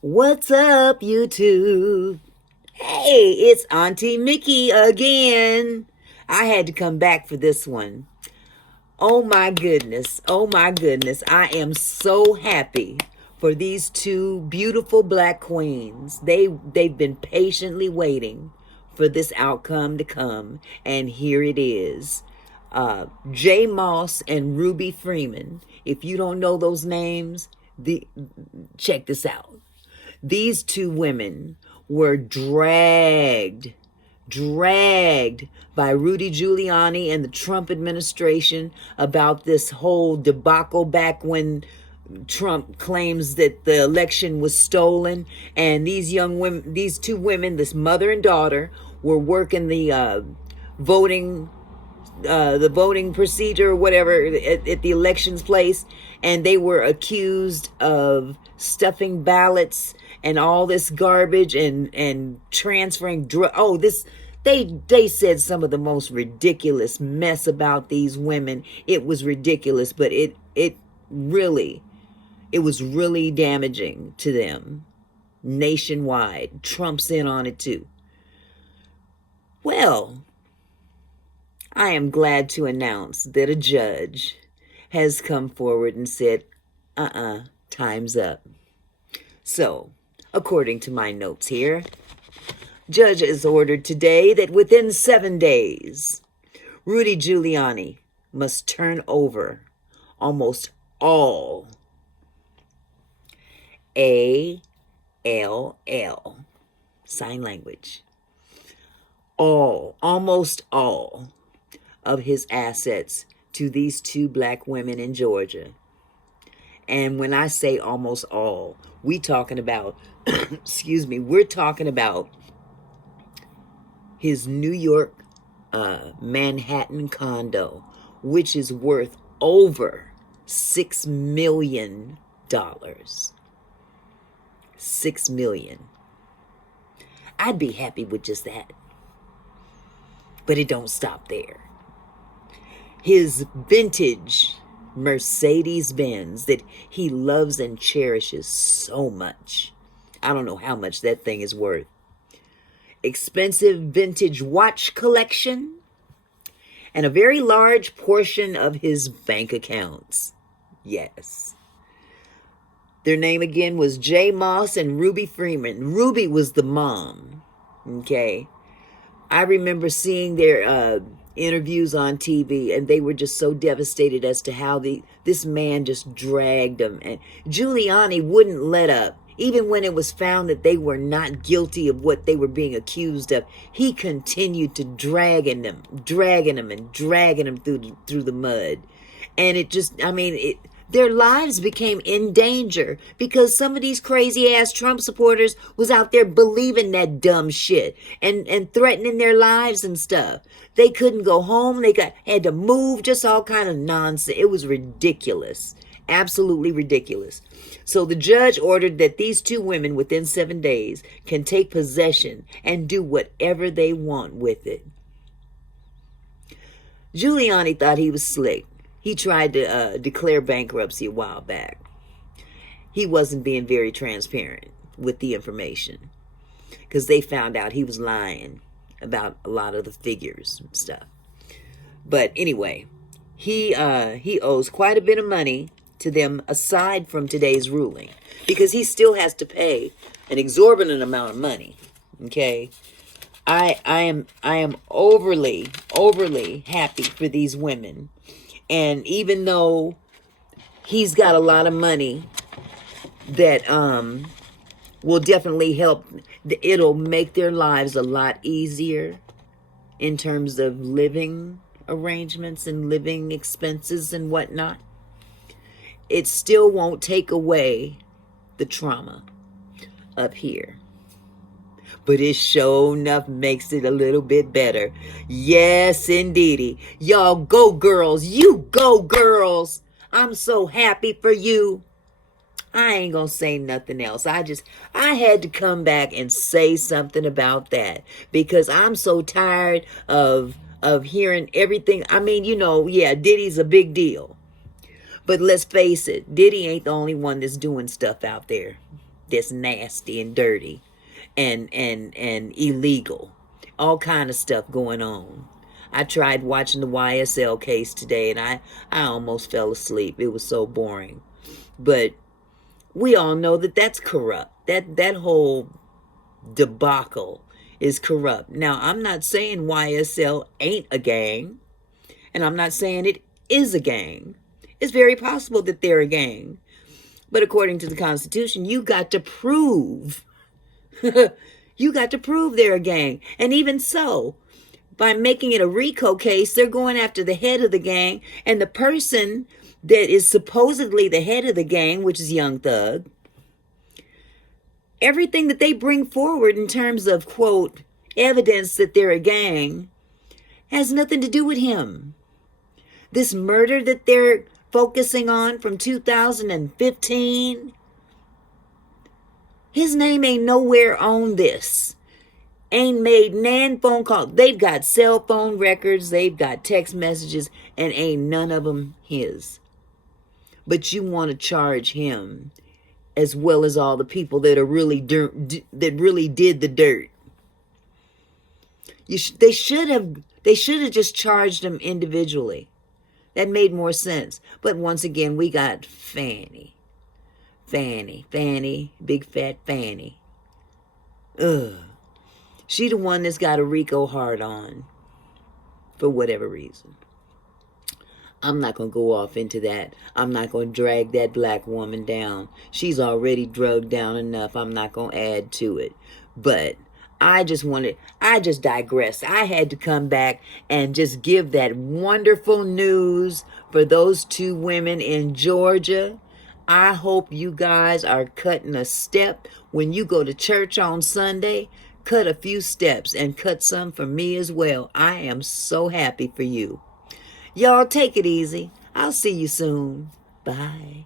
What's up, YouTube? Hey, it's Auntie Mickey again. I had to come back for this one. Oh my goodness. Oh my goodness. I am so happy for these two beautiful black queens. They've been patiently waiting for this outcome to come, and here it is. Jay Moss and Ruby Freeman. If you don't know those names, check this out. These two women were dragged by Rudy Giuliani and the Trump administration about this whole debacle back when Trump claims that the election was stolen. And these young women, these two women, this mother and daughter, were working voting the voting procedure or whatever at the elections place, and they were accused of stuffing ballots and all this garbage and transferring they said some of the most ridiculous mess about these women. It was ridiculous, but it really it was really damaging to them nationwide. Trump's in on it too. Well, I am glad to announce that a judge has come forward and said, time's up. So, according to my notes here, judge has ordered today that within 7 days, Rudy Giuliani must turn over almost all ALL, sign language, almost all of his assets to these two black women in Georgia. And when I say almost all, we talking about, we're talking about his New York Manhattan condo, which is worth over $6 million. $6 million. I'd be happy with just that. But it don't stop there. His vintage Mercedes-Benz that he loves and cherishes so much. I don't know how much that thing is worth. Expensive vintage watch collection, and a very large portion of his bank accounts. Yes. Their name again was Jay Moss and Ruby Freeman. Ruby was the mom. Okay. I remember seeing their interviews on TV, and they were just so devastated as to how this man just dragged them. And Giuliani wouldn't let up. Even when it was found that they were not guilty of what they were being accused of, he continued to dragging them through the mud. And it just, their lives became in danger because some of these crazy ass Trump supporters was out there believing that dumb shit and threatening their lives and stuff. They couldn't go home. They had to move, just all kind of nonsense. It was ridiculous. Absolutely ridiculous. So the judge ordered that these two women within 7 days can take possession and do whatever they want with it. Giuliani thought he was slick. He tried to declare bankruptcy a while back. He wasn't being very transparent with the information because they found out he was lying about a lot of the figures and stuff. But anyway, he owes quite a bit of money to them aside from today's ruling because he still has to pay an exorbitant amount of money. Okay. I am overly happy for these women. And even though he's got a lot of money that will definitely help, it'll make their lives a lot easier in terms of living arrangements and living expenses and whatnot. It still won't take away the trauma up here. But it sure enough makes it a little bit better. Yes, indeedy. Y'all go, girls. You go, girls. I'm so happy for you. I ain't gonna say nothing else. I had to come back and say something about that because I'm so tired of hearing everything. Yeah, Diddy's a big deal. But let's face it, Diddy ain't the only one that's doing stuff out there. that's nasty and dirty and illegal. All kind of stuff going on. I tried watching the YSL case today, and I almost fell asleep. It was so boring. But we all know that that's corrupt. That whole debacle is corrupt. Now, I'm not saying YSL ain't a gang, and I'm not saying it is a gang. It's very possible that they're a gang. But according to the Constitution, you got to prove you got to prove they're a gang. And even so, by making it a RICO case, they're going after the head of the gang, and the person that is supposedly the head of the gang, which is Young Thug. Everything that they bring forward in terms of, quote, evidence that they're a gang has nothing to do with him. This murder that they're focusing on from 2015, his name ain't nowhere on this. Ain't made nan phone call. They've got cell phone records, they've got text messages, and ain't none of them his. But you want to charge him as well as all the people that are really that really did the dirt. They should have just charged them individually. That made more sense. But once again, we got Fanny, big fat Fanny. Ugh. She the one that's got a RICO heart on, for whatever reason. I'm not going to go off into that. I'm not going to drag that black woman down. She's already drugged down enough. I'm not going to add to it. But I just digressed. I had to come back and just give that wonderful news for those two women in Georgia. I hope you guys are cutting a step when you go to church on Sunday. Cut a few steps and cut some for me as well. I am so happy for you. Y'all take it easy. I'll see you soon. Bye.